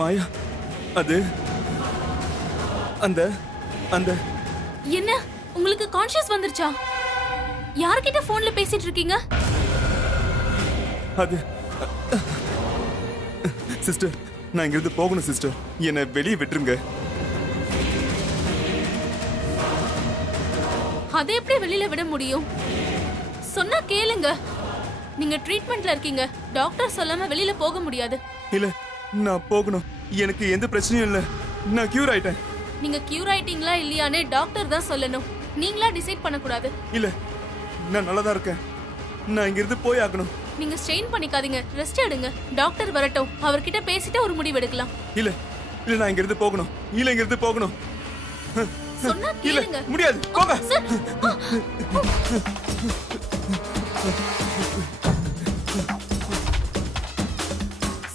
மாயா, அது அந்த அந்த என்ன உங்களுக்கு கான்ஷியஸ் வந்துருச்சா? யார்கிட்ட போன்ல பேசிட்டு இருக்கீங்க? அது சிஸ்டர், நான் இங்கிருந்து போகணும் சிஸ்டர். என்னை வெளியே விட்டுருங்க. அதை எப்படி வெளியில விட முடியும்? சொன்னா கேளுங்க. நீங்க ட்ரீட்மெண்ட்ல இருக்கீங்க. டாக்டர் சொல்லாம வெளியில போக முடியாது. இல்ல, நான் போகணும். எனக்கு எந்த பிரச்சனையும் இல்ல. நான் கியூர் ஆயிட்டேன். நீங்க கியூர் ஆயிட்டீங்களா இல்லையான்னு டாக்டர் தான் சொல்லணும். நீங்களா டிசைட் பண்ண கூடாது. இல்ல, நான் நல்லா தான் இருக்கேன். நான் இங்கிருந்து போய் ஆகணும். நீங்க ஸ்ட்ரெயின் பண்ணிக்காதீங்க. ரெஸ்ட் எடுங்க. டாக்டர் வரட்டும். அவர்கிட்ட பேசிட்டு ஒரு முடிவு எடுக்கலாம். இல்ல இல்ல, நான் இங்கிருந்து போகணும். இல்ல, இங்கிருந்து போகணும். சொன்னா இல்ல, கேளுங்க. முடியாது. போங்க. சார்,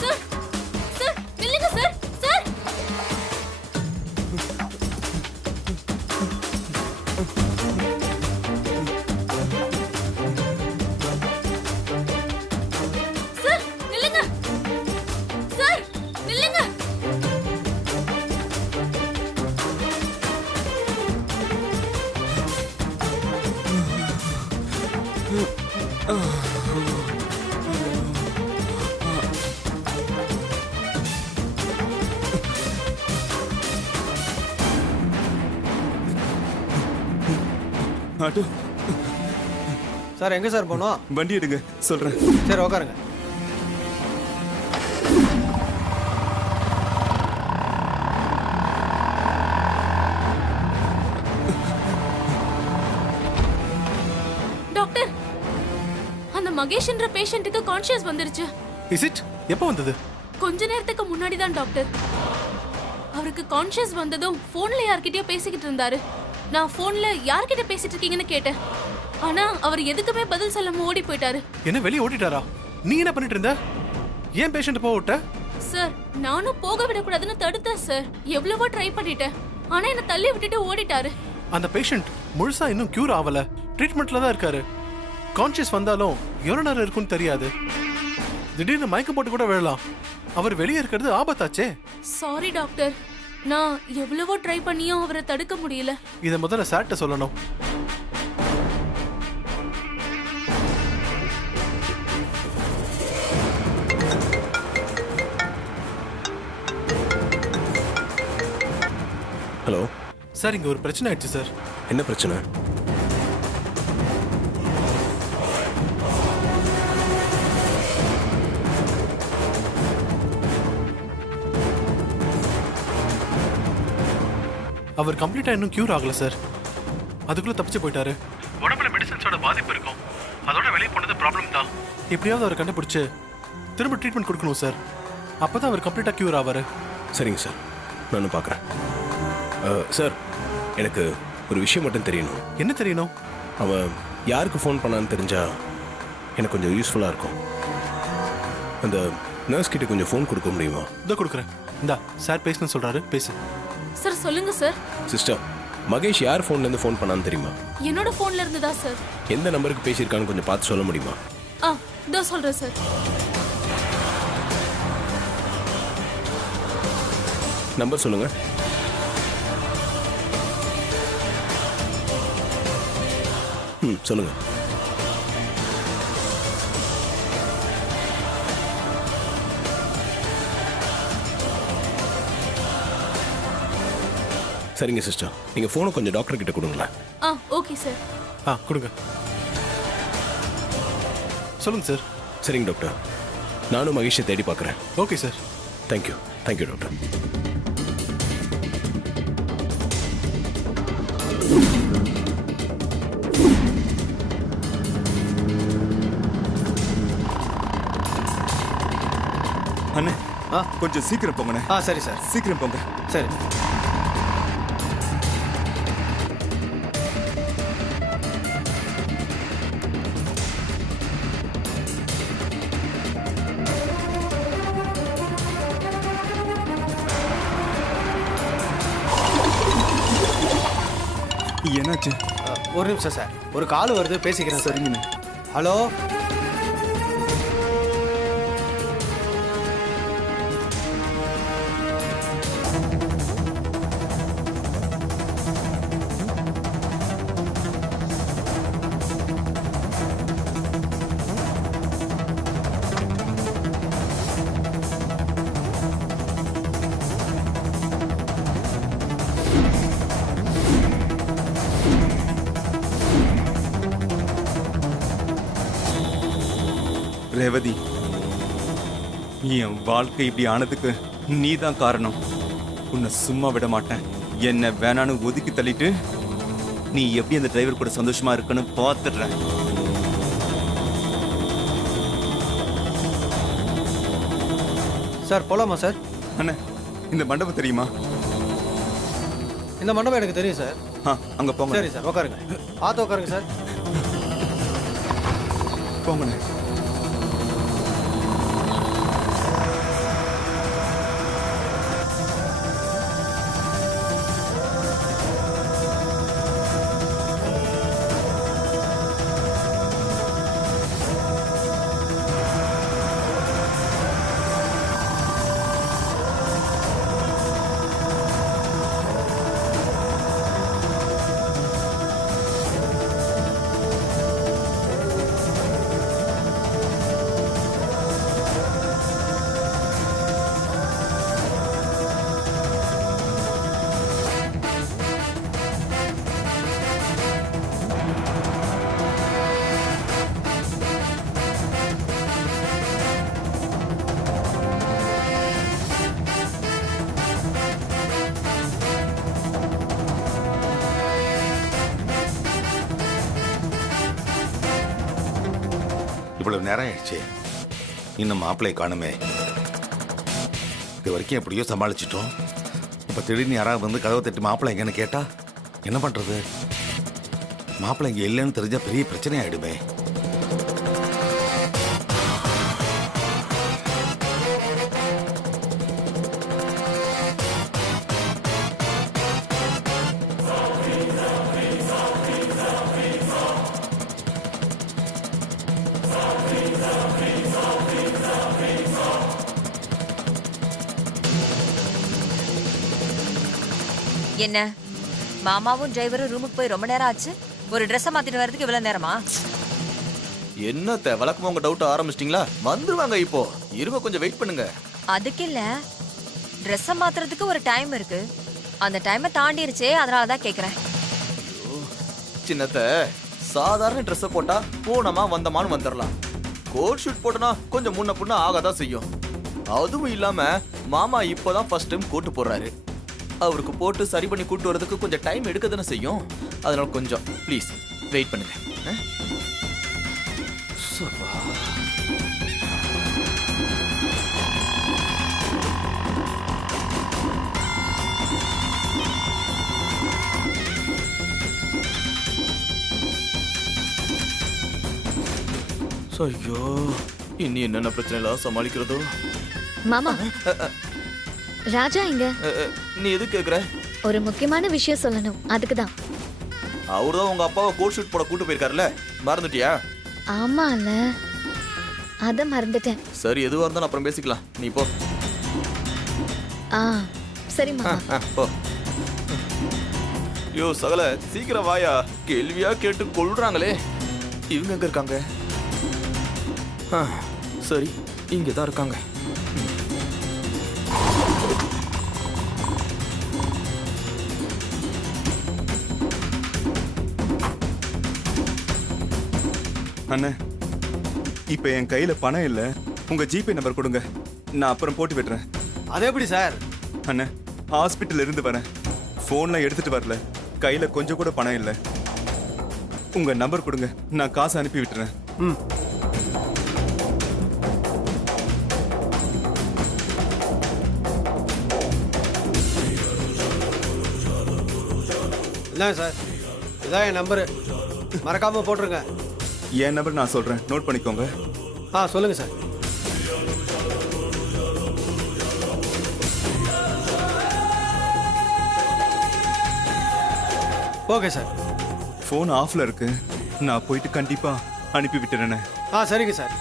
சார், சார், நில்லுங்க சார். சார், சார், நில்லுங்க. சார், நில்லுங்க. ஆட்டோ, சார் எங்கே சார் போகணும்? வண்டி எடுங்க, சொல்றேன். சரி உட்காருங்க. டாக்டர், அந்த மகேஷ்ன்ற பேஷண்ட்டுக்கு கான்ஷியஸ் வந்துருச்சு. Is it? எப்போ வந்தது? கொஞ்ச நேரத்துக்கு முன்னாடி தான் டாக்டர். அவருக்கு கான்ஷியஸ் வந்ததும் போன்ல யார்கிட்டயோ பேசிக்கிட்டு இருந்தாரு. நான் போன்ல யார்கிட்ட பேசிட்டு இருக்கீங்கன்னு கேட்டேன். ஆனா அவர் எதுக்குமே பதில் சொல்லாம ஓடி போயிட்டாரு. என்ன வெளியே ஓடிட்டாரா? நீ என்ன பண்ணிட்டு இருந்த? ஏன் பேஷண்ட் போக விட்ட? சார், நானும் போக விடக்கூடாதுன்னு தடுத்தேன் சார். எவ்வளவோ ட்ரை பண்ணிட்டேன். ஆனா என்ன தள்ளி விட்டுட்டு ஓடிட்டாரு. அந்த பேஷண்ட் முழுசா இன்னும் கியூர் ஆகல. ட்ரீட்மெண்ட்ல தான் இருக்காரு. கான்ஷியஸ் வந்தாலும் எவ்வளவு நேரம் இருக்குன்னு தெரியாது. திடீர்னு மயக்கம் போட்டு கூட விழலாம். அவர் வெளியே இருக்கிறது ஆபத்தாச்சே. சாரி டாக்டர், நான் எவ்வளவோ ட்ரை பண்ணியும் அவரை தடுக்க முடியல. இதை முதல்ல சார்ட்ட சொல்லணும். ஹலோ சார், இங்க ஒரு பிரச்சனை ஆயிடுச்சு சார். என்ன பிரச்சனை? அவர் கம்ப்ளீட்டா இன்னும் கியூர் ஆகல சார். அதுக்குள்ள தப்பிச்சு போயிட்டாரு. உடம்புல மெடிசன்ஸோட பாதிப்பு இருக்கும். அதோட வெளியே போனது ப்ராப்ளம் தான். எப்படியாவது அவர் கண்டுபிடிச்சு திரும்ப ட்ரீட்மெண்ட் கொடுக்கணும் சார். அப்பதான் அவர் கம்ப்ளீட்டா கியூர் ஆவாரு. சரிங்க சார், நானும் பார்க்குறேன். சார், எனக்கு ஒரு விஷயம் மட்டும் தெரியணும். என்ன தெரியணும்? அவன் யாருக்கு ஃபோன் பண்ணான்னு தெரிஞ்சா எனக்கு கொஞ்சம் யூஸ்ஃபுல்லாக இருக்கும். அந்த நர்ஸ் கிட்ட கொஞ்சம் ஃபோன் கொடுக்க முடியுமா? இதோ கொடுக்குறேன். இந்தா சார் பேசணும்னு சொல்றாரு, பேசு. சார் சொல்லுங்க சார். சிஸ்டர், மகேஷ் யார் ஃபோன்லேருந்து ஃபோன் பண்ணான்னு தெரியுமா? என்னோட போன்ல இருந்துதா சார்? எந்த நம்பருக்கு பேசியிருக்கான்னு கொஞ்சம் பார்த்து சொல்ல முடியுமா? இதோ சொல்றேன் சார். நம்பர் சொல்லுங்க. சொல்லுங்க. சரிங்க சிஸ்டர், நீங்க போனை கொஞ்சம் டாக்டர் கிட்ட கொடுங்களேன். Okay sir. கொடுங்க. சொல்லுங்க சார். சரிங்க டாக்டர், நானும் மகேஷை தேடி பார்க்குறேன். Okay sir. Thank you. Thank you doctor. அண்ணே, கொஞ்சம் சீக்கிரம் போங்கண்ணே. சரி சார், சீக்கிரம் போங்க. சரி. என்னாச்சு? ஒரு நிமிஷம் சார், ஒரு கால் வருது, பேசிக்கிறேன் சார். சரிங்கண்ணே. ஹலோ, ரேவதி, என் வாழ்க்கை இப்படி ஆனதுக்கு நீ தான் காரணம். உன்னை சும்மா விட மாட்டேன். என்ன வேணான்னு ஒதுக்கி தள்ளிட்டு நீ எப்படி அந்த டிரைவர் கூட சந்தோஷமா இருக்குன்னு பார்த்துடுறேன். சார் போலாமா சார்? அண்ணே, இந்த மண்டபம் தெரியுமா? இந்த மண்டபம் எனக்கு தெரியும் சார். அங்க போங்க. சரி சார், உட்காருங்க. பார்த்து உட்காருங்க சார். போங்கண்ணே. இவ்வளவு நேரம் ஆயிடுச்சு, இன்னும் மாப்பிள்ளை காணுமே. இது வரைக்கும் எப்படியோ சமாளிச்சிட்டோம். இப்போ திடீர்னு யாராவது வந்து கதவை தட்டி மாப்பிள்ளை எங்கன்னு கேட்டா என்ன பண்றது? மாப்பிள்ளை இங்கே இல்லைன்னு தெரிஞ்சா பெரிய பிரச்சனை ஆயிடுமே. என்ன மாமாவும் டிரைவரும் ரூமுக்கு போய் ரொம்ப நேரம் ஆச்சு. ஒரு ட்ரெஸ்ஸை மாத்திட்டு வரதுக்கு இவ்வளவு நேரமா? என்னத்த வழக்கமா உங்க டவுட் ஆரம்பிச்சிட்டீங்களா? வந்துருவாங்க இப்போ, இருங்க கொஞ்சம் வெயிட் பண்ணுங்க. அதுக்கு இல்ல, ட்ரெஸ்ஸை மாத்துறதுக்கு ஒரு டைம் இருக்கு. அந்த டைமை தாண்டிருச்சே, அதனாலதான் கேக்குறேன். சின்னத்த, சாதாரண ட்ரெஸ்ஸை போட்டா போனமா வந்தமான்னு வந்துடலாம். கோட் ஷூட் போட்டனா கொஞ்சம் முன்ன புண்ண ஆகாதான் செய்யும். அதுவும் இல்லாம மாமா இப்போதான் ஃபர்ஸ்ட் டைம் கோட்டு போடுறாரு. அவருக்கு போட்டு சரி பண்ணி கூட்டு வரதுக்கு கொஞ்சம் டைம் எடுக்க தானே செய்யும். அதனால கொஞ்சம் ப்ளீஸ் வெயிட் பண்ணுங்க. ஐயோ, இனி என்னென்ன பிரச்சனை எல்லாம் சமாளிக்கிறதோ. மாமா, ராஜா இங்க. நீ எது கேக்குற? ஒரு முக்கியமான விஷயம் சொல்லணும், அதுக்குதான். அவர்தான் உங்க அப்பாவை கோட் ஷூட் போட கூட்டு போயிருக்காருல்ல, மறந்துட்டியா? ஆமால, அத மறந்துட்டேன். சரி, எதுவா இருந்தாலும் அப்புறம் பேசிக்கலாம். நீ போ. சரி மாமா. போ. யோ சகல, சீக்கிரம் வாயா. கேள்வியா கேட்டு கொள்றாங்களே. இவங்க எங்க இருக்காங்க? சரி, இங்கதான் இருக்காங்க. அண்ணே, இப்ப என் கையில பணம் இல்ல. உங்க ஜிபே நம்பர் கொடுங்க, நான் அப்புறம் போட்டு விட்டுறேன். அது எப்படி சார்? அண்ணே, ஹாஸ்பிட்டல் இருந்து வரேன். போன்லாம் எடுத்துட்டு வரல, கையில கொஞ்சம் கூட பணம் இல்ல. உங்க நம்பர் கொடுங்க, நான் காசு அனுப்பி விட்டுறேன். இல்லை சார், இதான் என் நம்பரு, மறக்காம போட்டுருங்க. என் நம்பர் நான் சொல்றேன், நோட் பண்ணிக்கோங்க. சொல்லுங்க சார். Okay sir. ஃபோன் ஆஃப்ல இருக்கு. நான் போயிட்டு கண்டிப்பா அனுப்பி விட்டுறேனே. சரிங்க சார்.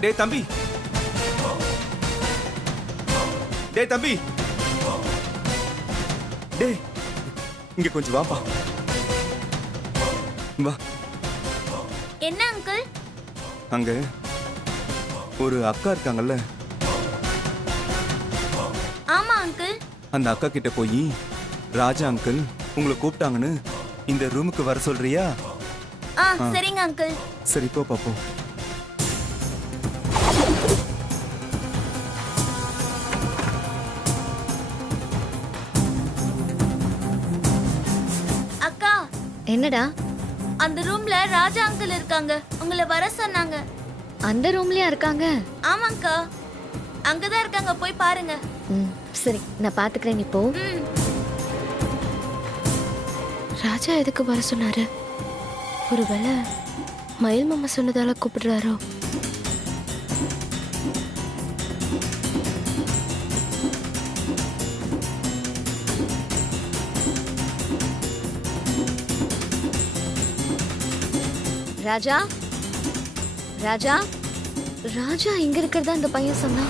டேய் தம்பி, டேய் தம்பி, டேய் இங்க கொஞ்சம் வாப்பா. வா. என்ன அங்கிள்? அங்க ஒரு அக்கா இருக்காங்கல்ல, ஆமா அங்கிள். அந்த அக்கா கிட்ட போய் ராஜா அங்கிள் உங்களை கூப்பிட்டாங்கன்னு இந்த ரூமுக்கு வர சொல்றியா? சரிங்க அங்கிள். சரி போ பாப்போம். அக்கா, என்னடா? அந்த ரூம்ல ராஜா அங்கிள் இருக்காங்க. உங்களை வர சொன்னாங்க. அந்த ரூம்லயா இருக்காங்க? ஆமாங்கக்கா, அங்கதான் இருக்காங்க. போய் பாருங்க. சரி, நான் பாத்துக்கிறேன். நீ போ. ராஜா எதுக்கு வர சொன்னாரு? ஒருவேளை மயில் மாமா சொன்னதால கூப்பிடுறாரோ? ராஜா, ராஜா, ராஜா இங்க இருக்கிறதா அந்த பையன் சொன்னா.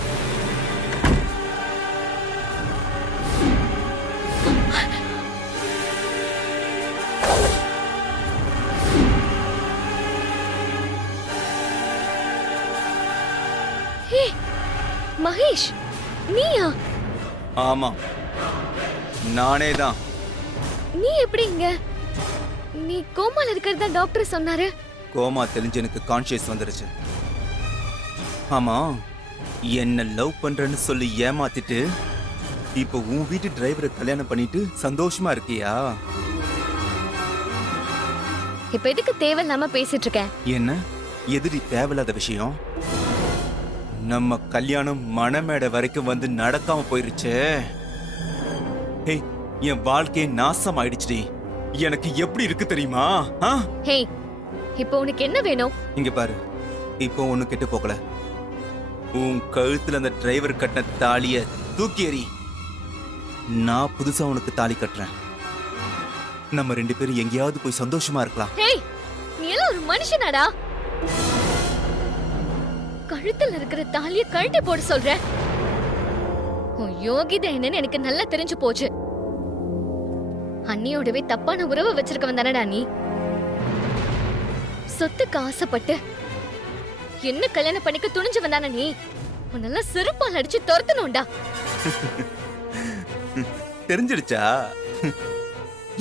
மகேஷ், நீயா? ஆமா, நானே தான். நீ எப்படி இங்க? நீ கோமால இருக்கிறதா டாக்டர் சொன்னாரு. கோமா தெரிஞ்சு எனக்கு கான்ஷியஸ் வந்துருச்சு. ஆமா, என்ன லவ் பண்றேன்னு சொல்லி ஏமாத்திட்டு இப்போ உன் வீட்டு டிரைவரை கல்யாணம் பண்ணிட்டு சந்தோஷமா இருக்கியா? இப்ப எதுக்கு தேவையில்லாம பேசிட்டு இருக்க? என்ன எதிரி தேவையில்லாத விஷயம்? நம்ம கல்யாணம் மணமேடை வரைக்கும் வந்து நடக்காம போயிருச்சே. ஹே, என் வாழ்க்கையே நாசம் ஆயிடுச்சுடி. எனக்கு எப்படி இருக்கு தெரியுமா? ஹே, இப்போ உனக்கு என்ன வேணும்? இங்க பாரு, இப்போ ஒண்ணு கெட்டு போகல. உன் கழுத்துல அந்த டிரைவர் கட்டின தாலிய தூக்கி எறி. நான் புதுசா உனக்கு தாலி கட்டுறேன். நம்ம 2 பேரும் எங்கேயாவது போய் சந்தோஷமா இருக்கலாம். ஹே, நீ எல்லாம் ஒரு மனுஷனாடா? கழுத்துல இருக்கிற தாலிய கழட்டி போட சொல்ற? உன் யோகிதை என்னன்னு எனக்கு நல்லா தெரிஞ்சு போச்சு. அண்ணியோடவே தப்பான உறவை வச்சிருக்கவன் தானடா நீ. சொத்துக்கு ஆசைப்பட்டு என்ன கல்யாணம் பண்ணிக்க துணிஞ்சு வந்தானே நீ. உன்னெல்லாம் செருப்பால் அடிச்சு துரத்தணும்டா. தெரிஞ்சிடுச்சா?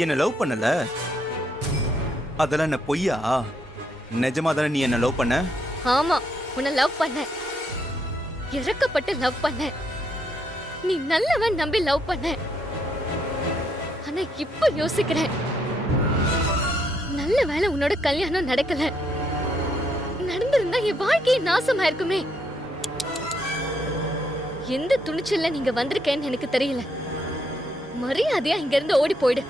என்ன லவ் பண்ணல? அதெல்லாம் என்ன பொய்யா? நிஜமா தானே நீ என்ன லவ் பண்ண? ஆமா, உன்னை லவ் பண்ண. இறக்கப்பட்டு லவ் பண்ண. நீ நல்லவன் நம்பி லவ் பண்ண. ஆனா இப்ப யோசிக்கிறேன், நல்ல வேளை உன்னோட கல்யாணம் நடக்கல. நடந்திருந்தா என் வாழ்க்கையே நாசமாயிருக்குமே. எந்த துணிச்சல்ல நீங்க வந்திருக்கேன்னு எனக்கு தெரியல. மரியாதையா இங்க இருந்து ஓடி போயிடு.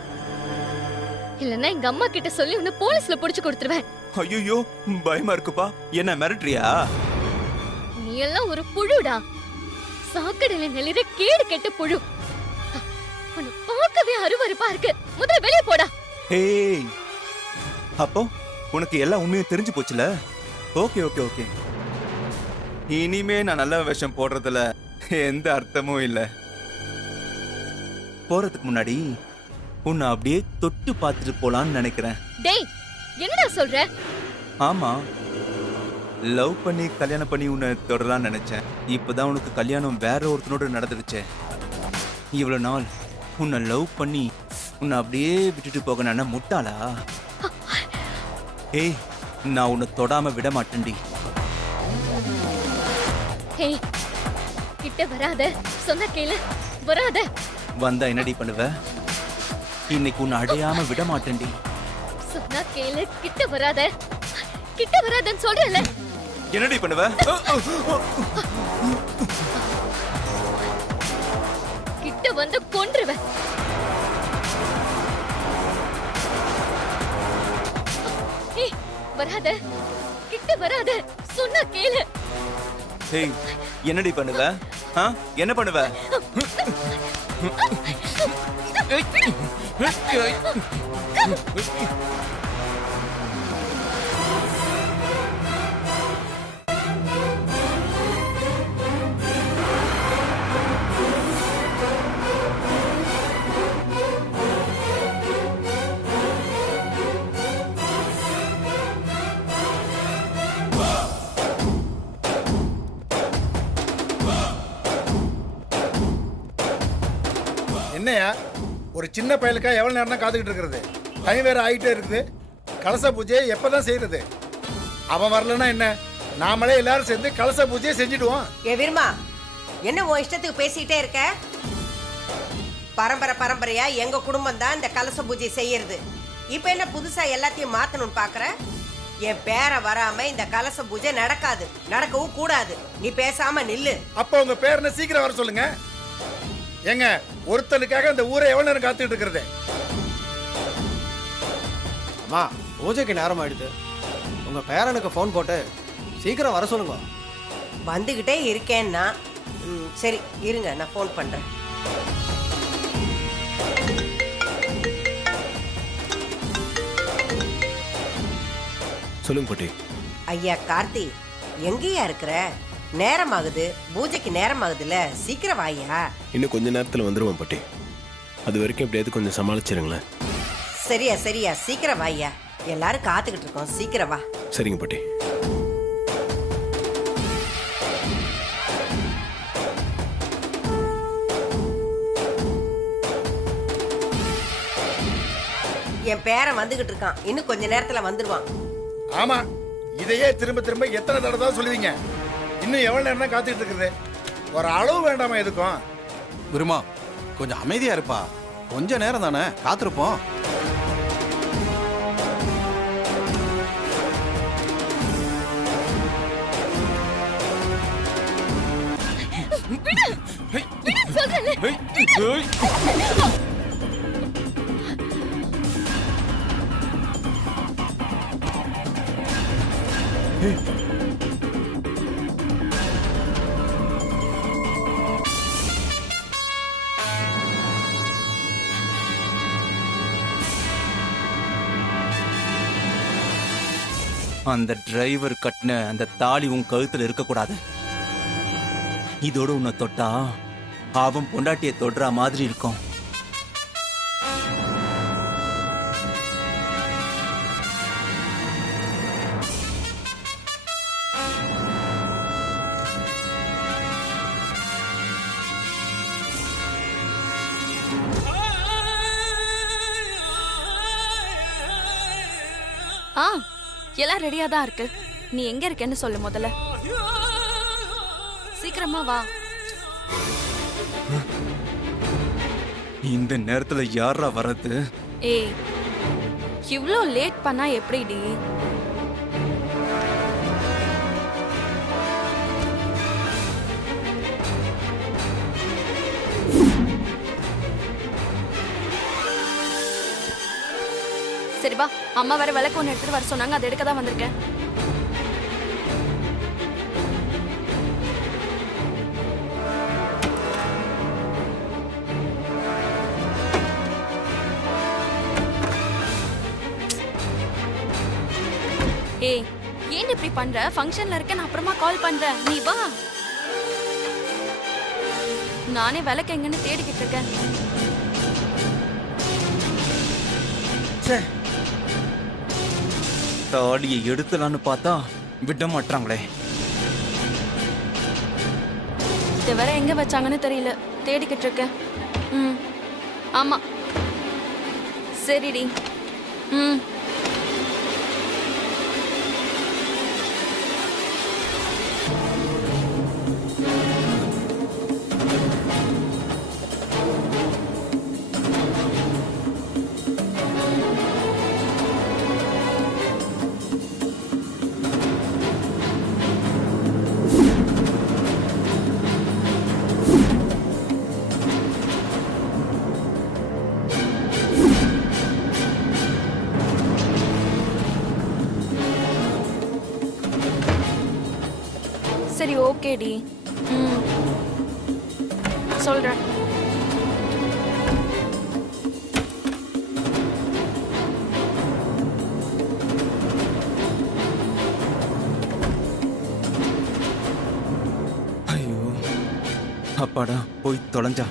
இல்லன்னா எங்க அம்மா கிட்ட சொல்லி உன்னை போலீஸ்ல புடிச்சு கொடுத்துருவேன். ஐயோ, பயமா இருக்குப்பா. என்ன மிரட்டுறியா? நீ எல்லாம் ஒரு புழுடா. சாக்கடையில நெளிற கேடு கெட்ட புழு. உன்னை பார்க்கவே அருவருப்பா இருக்கு. முதல்ல வெளியே போடா. ஹேய், அப்போ உனக்கு எல்லா உண்மையும் தெரிஞ்சு போச்சுல? Okay okay okay. இனிமே நான் நல்ல வேஷம் போடுறதுல எந்த அர்த்தமும் இல்ல. போறதுக்கு முன்னாடி உன்னை அப்படியே தொட்டு பார்த்துட்டு போலான்னு நினைக்கிறேன். டேய், என்னடா சொல்ற? ஆமா, லவ் பண்ணி கல்யாணம் பண்ணி உன்னை தொடரலாம்னு நினைச்சேன். இப்பதான் உனக்கு கல்யாணம் வேற ஒருத்தனோட நடந்துடுச்சே. இவ்வளவு நாள் உன்னை லவ் பண்ணி உன்னை அப்படியே விட்டுட்டு போக நான் முட்டாளா? ஏய், நான் உன்னை தொடாம விட மாட்டேன்டி. ஏய் கிட்ட வராத, சொன்ன கேளு, வராத. வந்தா என்னடி பண்ணுவ? இன்னைக்கு உன்னை அடையாம விட மாட்டேன்டி. சொன்னா கேளு, கிட்ட வராத, கிட்ட வராதன்னு சொல்றேன்ல. என்னடி பண்ணுவ? கிட்ட வந்து கொன்றுவேன். ஏய் வராத, கிட்ட வராத, சொன்னா கேளு. ஏய், என்னடி பண்ணுவ? என்ன பண்ணுவ? என்னையா ஒரு சின்ன பயலுக்கா எவ்வளவு நேரம் காத்துக்கிட்டு இருக்கிறது? டைம் வேற ஆகிட்டே இருக்குது. கலச பூஜையை எப்பதான் செய்யறது? அவன் வரலன்னா என்ன, நாமளே எல்லாரும் சேர்ந்து கலச பூஜையை செஞ்சுடுவோம். ஏ வீர்மா, என்ன உன் இஷ்டத்துக்கு பேசிக்கிட்டே இருக்க? பரம்பரை பரம்பரையா எங்க குடும்பம் தான் இந்த கலச பூஜை செய்யறது. இப்ப என்ன புதுசா எல்லாத்தையும் மாத்தணும்னு பாக்குற? என் பேரை வராம இந்த கலச பூஜை நடக்காது, நடக்கவும் கூடாது. நீ பேசாம நில்லு. அப்ப உங்க பேரனை சீக்கிரம் வர சொல்லுங்க. ஏங்க, ஒருத்தனுக்காக இந்த ஊரை எவ்வளவு நேரம் காத்துக்கிட்டு இருக்கிறது? அம்மா, பூஜைக்கு நேரம் ஆயிடுது. உங்க பேரனுக்கு ஃபோன் போட்டு சீக்கிரம் வர சொல்லுங்க. வந்துகிட்டே இருக்கேன்னா சரி இருங்க, நான் ஃபோன் பண்றேன். சொல்லுங்க பாட்டி. ஐயா கார்த்தி, எங்கேயா இருக்கிற? நேரம் ஆகுது, பூஜைக்கு நேரம் ஆகுதுல்ல, சீக்கிரம் வாயா. இன்னும் கொஞ்ச நேரத்தில் வந்துடுவேன் பாட்டி. அது வரைக்கும் எப்படியாவது கொஞ்சம் சமாளிச்சிருங்களேன். சரியா சரியா, சீக்கிரம் வாயா. எல்லாரும் காத்துக்கிட்டு இருக்கோம், சீக்கிரம் வா. சரிங்க பாட்டி. என் பேரன் வந்துகிட்டு இருக்கான், இன்னும் கொஞ்ச நேரத்துல வந்துடுவான். ஆமா, இதையே திரும்ப திரும்ப எத்தனை தடவை தான் சொல்லுவீங்க? இன்னும் எவ்வளவு நேரம் காத்துக்கிட்டு இருக்குது? ஒரு அளவு வேண்டாமா எதுக்கும்? குருமா, கொஞ்சம் அமைதியா இருப்பா. கொஞ்ச நேரம் தானே, காத்திருப்போம். அந்த டிரைவர் கட்டின அந்த தாலி உன் கழுத்துல இருக்கக்கூடாது. இதோட உன்னை தொட்டா அவன் பொண்டாட்டியை தொடுற மாதிரி இருக்கும். எல்லாம் ரெடியா தான் இருக்கு. நீ எங்க இருக்கேன்னு சொல்லு முதல்ல. சீக்கிரமா வா. இந்த நேரத்துல யாரா வர்றது? ஏய், இவ்ளோ லேட் பண்ணா எப்படிடி? சரி வா, அம்மா வேற விளக்கு ஒன்று எடுத்துட்டு வர சொன்னாங்க, அதை எடுக்க தான் வந்திருக்கேன். ஏய், ஏன் இப்படி பண்ற? ஃபங்க்ஷன்ல இருக்க, நான் அப்புறமா கால் பண்றேன், நீ வா. நானே விளக்கு எங்கன்னு தேடிக்கிட்டு இருக்கேன். தாலியை எடுத்துலான்னு பார்த்தா விட மாட்டாங்களே. இதை வேற எங்க வச்சாங்கன்னு தெரியல, தேடிக்கிட்டு இருக்கேன். ம் ஆமா சரிடி. ம் சரி ஓகேடி. ம் சொல்கிறேன். ஐயோ அப்பாடா போய் தொலைஞ்சா.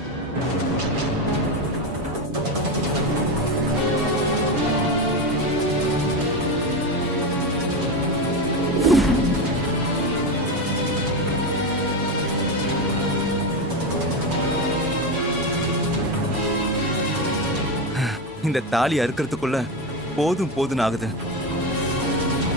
இந்த தாலி அறுக்கிறதுக்குள்ள போதும் போதுன்னு ஆகுது.